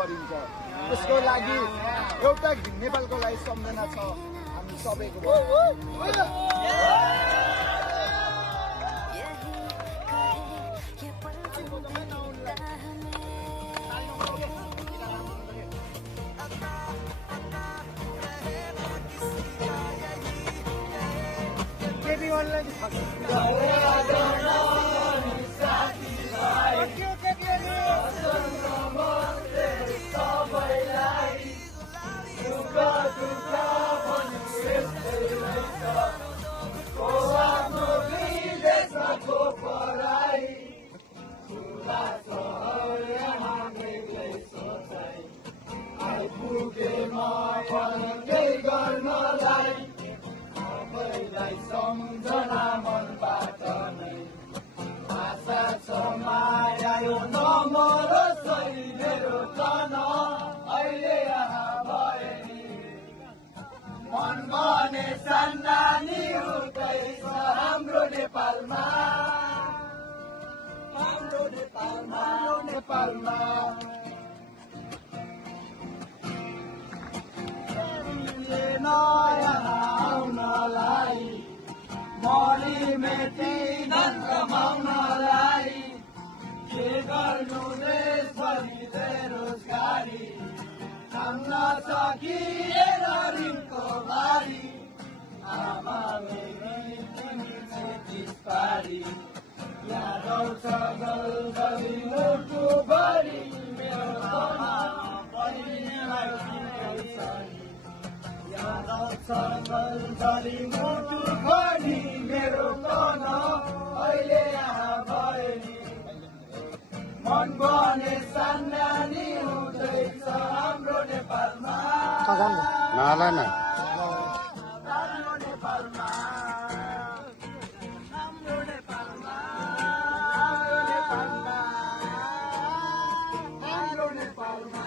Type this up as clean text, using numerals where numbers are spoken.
गरिन्छ। त्यसको लागि एउटा नेपालको लागि सम्झना छ हामी सबैको। सम्झना मनबाट नै आशा छ माया यो नमरो शरीरहरू तन अहिले यहाँ भए नि मन भने सन्नानी हुँदैछ हाम्रो नेपालमा, हाम्रो नेपालमा, हाम्रो नेपालमा। नयाँ आउनलाई मरि मेटी धन कमाउनलाई के गर्नु देशभरि बेरोजगारी थाम्न सकिएन ऋणको भारी आमा मेरी तिमी छेतिस पारी यादौ छ गलगली मुटुभरि मेरो तमा बहिनीलाई किनेछ यादौ छ गलगली मुटुभरि मेरो तमा अहिले यहाँ भए नि मन भने सन्नानी हुँदैछ हाम्रो नेपालमा, नाला ना हाम्रो नेपालमा, हाम्रो नेपालमा, हाम्रो नेपालमा, हाम्रो नेपालमा।